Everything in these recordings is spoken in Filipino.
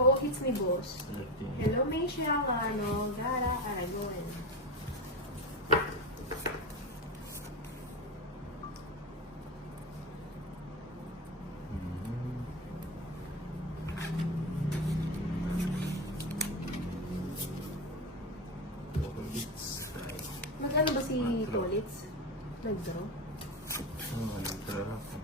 Oo, it's ni boss. 30. Hello, Michelle. Ano, Gara, Aragon. Mhm. Tolits tayo. Magkano ba si Tolitz? Nag-draw? Nagtara ako.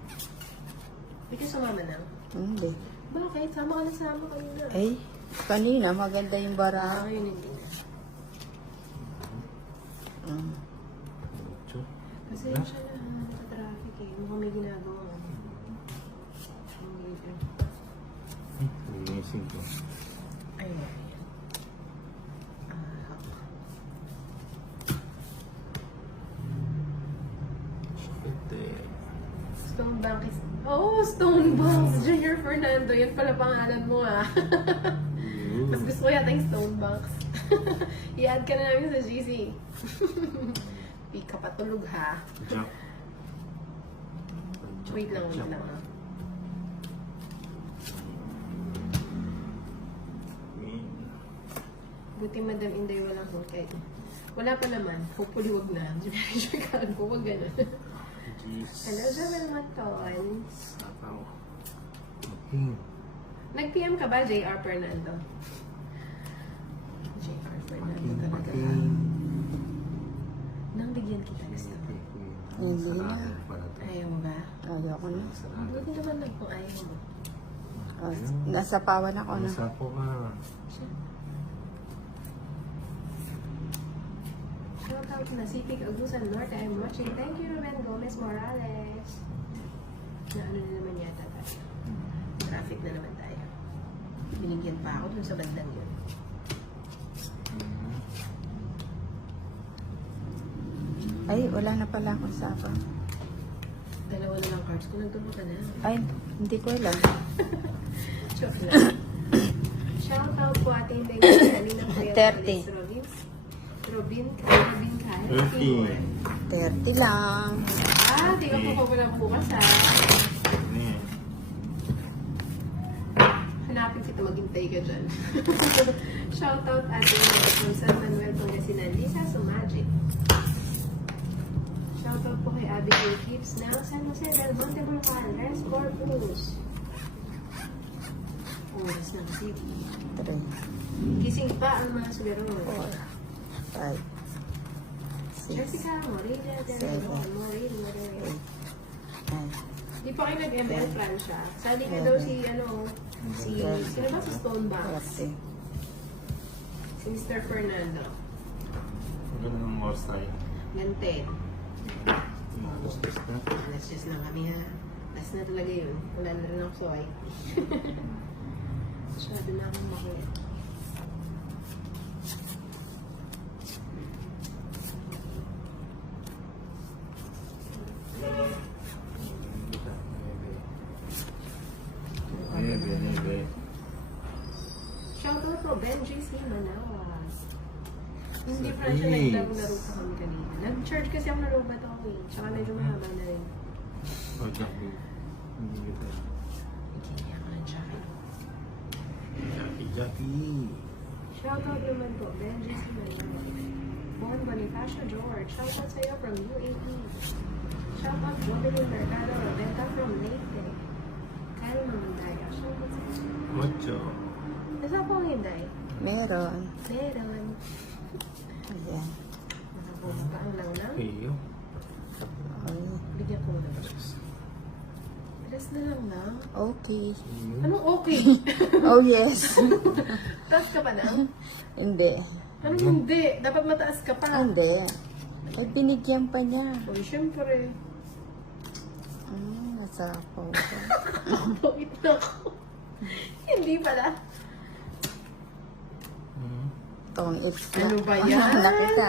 Hindi ka sumama na? Hindi. Bakit? Sama ka na sama kanina. Ay, kanina maganda yung bara. Yun hindi na. Mm. Ocho. Kasi yun siya na sa traffic eh. Mukhang may ginagawa. Amazing ko. Ayun. Ito Stone Bank is... Oh, Stone Banks! Junior Fernando. Yan pala pangalan mo ah. Mas gusto ko yata yung Stone Banks. I-add ka na namin sa GC. Di ka patulog ha. Jack. Wait lang ah. Queen. Buti Madam Inday walang hukay. Wala pa naman. Hopefully wag na. Chicago, wag ganun. Jeez. Hello, Javel Maton. Sapaw. Okay. Nag-PM ka ba, JR Fernando? JR Fernando talaga. Nang bigyan kita gusto. Hindi na. Ayaw mo ba? Ayoko na. Buti naman kung ayaw mo. Oh, nasa pawan ako na. Nasa po ka. Shout out na Sipig Agusan Norte. I'm watching. Thank you, Ruben Gomez Morales. Na ano na naman yata tayo. Traffic na naman tayo. Binigyan pa ako dun sa bandang yun. Ay, wala na pala akong sapang. Dalawa na lang cards ko. Nagtubo ka na. Ay, hindi ko alam. Joke lang. Shout out po ating Bengali ng Kuya 30. Robin Kai. 30. 30 lang. Ah, tingnan po pa lang bukas ha. Hanapin kita, maghintay ka dyan. Shout out ating from San Manuel Pangasinan, Lisa Sumagic. Shout out po kay Abigail Gibbs ng San Jose del Monte Bulacan, Res Corpus. Oras ng city. 3, Gising pa ang mga sugaro. 4, 5, 6, Jessica Morilla, Morilla. 9, Di pa kayo nag-ML Francia. Sali ka daw si, sino ba sa Stone Banks? 40. Si Mr. Fernando. Ang ganda ng oras tayo. Gante. Alas-alas na. Alas just na kami ha. Last na talaga yun. Wala na rin ako soy. Masyado na akong makulit. Shoutout po, Benji C. Manawas. Hindi pa siya naglaro pa kami kanina. Nag-charge kasi ako na robot ako eh. Tsaka medyo mahaba na rin. Oh, Jack. Hindi kita. Bikini ako ng jacket. Jackie. Shoutout naman po, Benji C. Manawas. Born Bonifacio George. Shoutout sa'yo from UAE. Shoutout Jovelyn Mercado Rebecca from Leyte. Kyle Mamandaya. Shoutout sa'yo. Macho. Nasa po ang Hinday? Meron. Meron. Ayan. Nakabuha pa ang lang. Iyo. Ay, Bigyan ko muna. Rest na lang na. okay. Anong okay? Oh, yes. Taas ka pa na? Hindi. Anong hindi? Dapat mataas ka pa. Hindi. Ay, binigyan pa niya. Uy, syempre. Nasa ako. Wait na ako. Hindi pala. Tong X na. Ano ba yan? Nakita.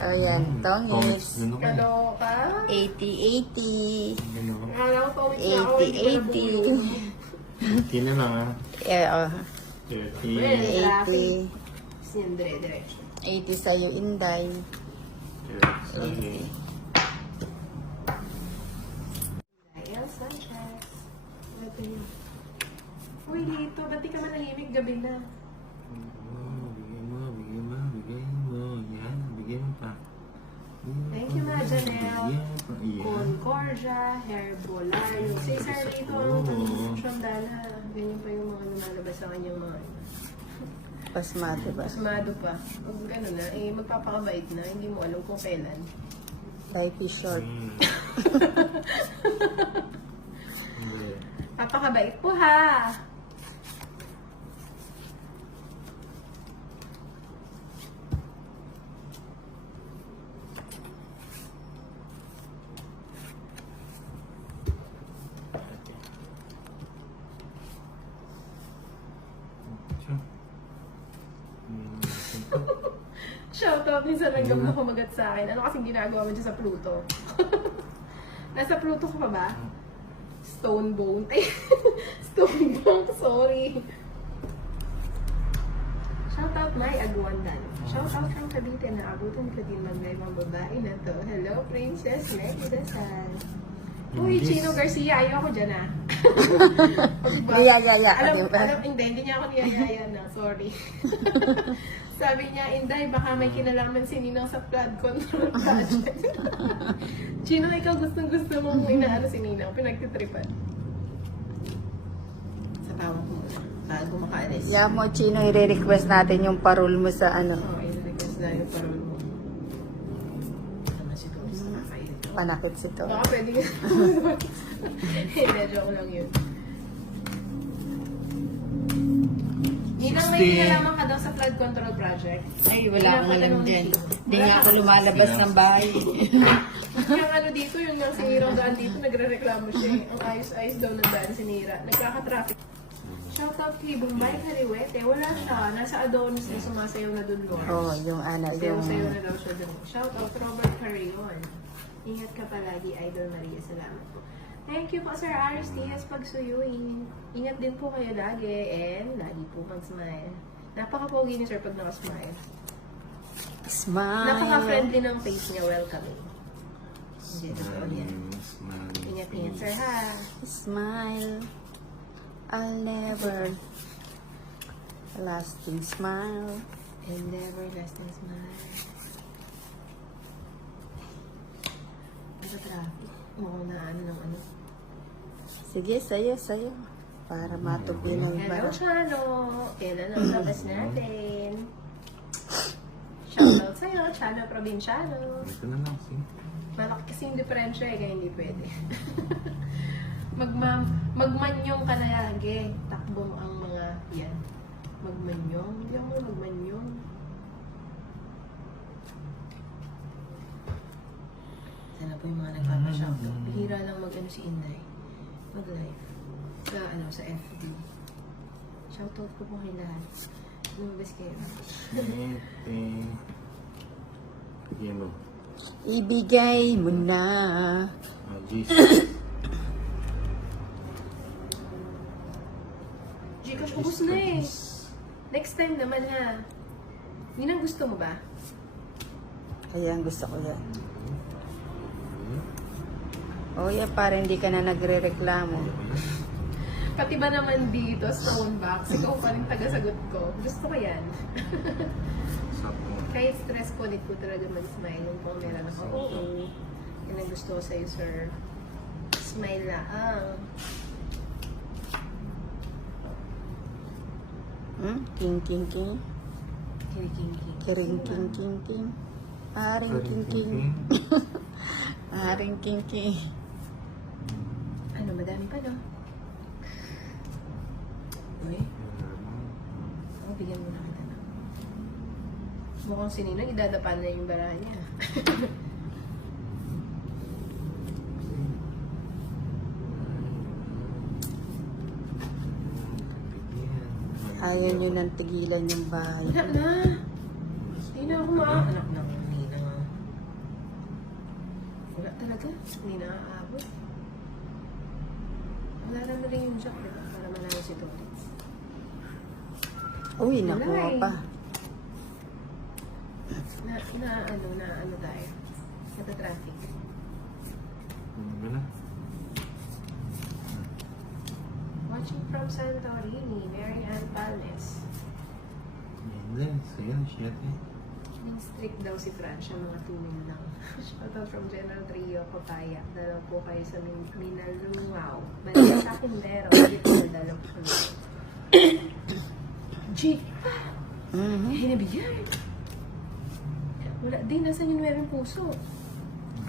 Oh, yan. Tong X. Kaloka? 80-80. Akala ko pawit na ako. Hindi ko na 80-80. Tina lang ha. Yeah, 30. 80. Si Andre, diretso. 80 sa'yo, Inday. 30. Daniel Sanchez. Ito yun. Uy, Lito, ba't di ka manahimik? Gabi na. Bigyan mo. Yan, bigyan mo pa. Thank you, Ma Janelle. Yan. Concordia, Herbolario. Si Sir Lito, Shondala. Ganyan pa yung mga lumalabas sa kanyang mga Pasmado ba? pasmado pa. Pag ano na, magpapakabait na. Hindi mo alam kung kailan. Life is short. Hindi. Papakabait po ha! Shoutout minsan hanggang na kumagat sa akin. Ano kasing ginagawa mo dyan sa Pluto? Nasa Pluto ka pa ba? Stone bone. Ay, stone bone. Sorry. Shoutout my Aguandan. Shoutout from Cavite na abutan ko din mag-live ang babae na to. Hello, Princess Meg Dasal. Uy, Chino Garcia, ayoko dyan ah. Niyayaya ka, Alam, diba? hindi niya ako niyayaya na. Sorry. Sabi niya, Inday, baka may kinalaman si Ninang sa flood control project. Chino, ikaw gustong-gusto mong inaano si Ninang, pinagtitripan. Sa tawa ko muna, bago makaalis. Yan mo, Chino, i-request natin yung parol mo sa ano, Oo, i-request na yung parol mo. Tama si Doris, nakakainit. panakit si to. Baka pwede nga. Hindi, joke lang yun. Ninang, may 60. kinalaman ka daw sa flood control project. Ay, wala akong alam Pinapatanong dyan. dito. Hindi nga ako lumalabas ng bahay. Yung ano dito, yung nang sinirang daan dito, nagre-reklamo siya eh. Ang ayos-ayos daw ng daan sinira. Nagkaka-traffic. Shoutout kay Bombay Kariwete. Wala siya. Nasa Adonis na sumasayaw na dun, Lord. Oh, yung ano, yung... Sayaw-sayaw na daw siya dun. Shoutout Robert Carrion. Ingat ka palagi, Idol Maria. Salamat po. Thank you po, Sir Aris Diaz pagsuyuin. Ingat din po kayo lagi and lagi po mag-smile. Napaka-pogi ni Sir pag naka-smile. Smile. Napaka-friendly ng face niya. Welcoming. Hindi, totoo yan. Smiling Ingat-ingat, face. Sir, ha? Smile. I'll never lasting smile. And never lasting smile. Ano traffic? Oo, na ano ng ano. Sige, sayo. Para matubi ng Hello, bara. Chano! Kailan ang labas natin? Shoutout sa'yo, Chano Provinciano. Ito na lang, sige. Malaki kasing diferensya eh, kaya hindi pwede. Magmanyong ka na lagi. Takbo mo ang mga yan. Magmanyong? Hindi ako magmanyong. Sana po yung mga nagpapashoutout. Bihira lang mag-ano si Inday. Mag-live. Sa FB. Shoutout ko po kay lahat. Lumabas kayo. Anything. Bigyan mo. Ibigay mo na. Jesus. Gcash, ubus na eh. Next time naman ha. Ninang gusto mo ba? Ayan, gusto ko yan. Oh, yeah, para hindi ka na nagre-reklamo. Pati ba naman dito, Stonebox, ikaw pa rin tagasagot ko. Gusto ko yan. Sapo. Kahit stress ko, need ko talaga mag-smile. Yung kung meron ako, oo. Yan ang gusto ko sa'yo, sir. Smile lang. King. Kiriking. Kiring king. Aring king. Aring king. Ano, madami pa, no? Uy, bigyan mo na kita na. Mukhang si Ninang, idadapan na yung bara niya. Ayaw nyo nang tigilan yung bahay. Wala na. Hindi na ako maanak ng Ninang. Wala talaga. Hindi na aabot. Wala na rin yung jack, diba? Para manalo si Torres. Uy, nakuha pa. Na ano tayo? Nata-traffic. Ano na? Watch Watching from Santorini, Mary Ann Palmes. Yan lang. Sa'yo, 7. Yung strict daw si Francia, mga 2 min lang. Shoutout from General Trio, Papaya. Dalaw po kayo sa Minalungaw. Balik sa akin meron. Dito na dalaw po kami. G! Mhm. Hinabigyan! Wala din, nasan yung meron puso?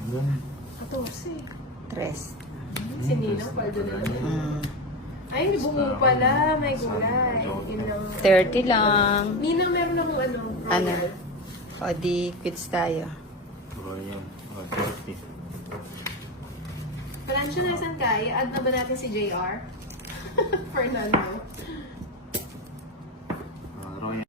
Yan lang. 14. 3. Si Ninong, paldo na lang. Mm. Ay, bumo pala. May gulay. Yun lang. 30 lang. Ninang, meron akong ano. Ano? O di, quits tayo. Royal. 30. Francia, nasan kaya? Add na ba natin si JR? Fernando.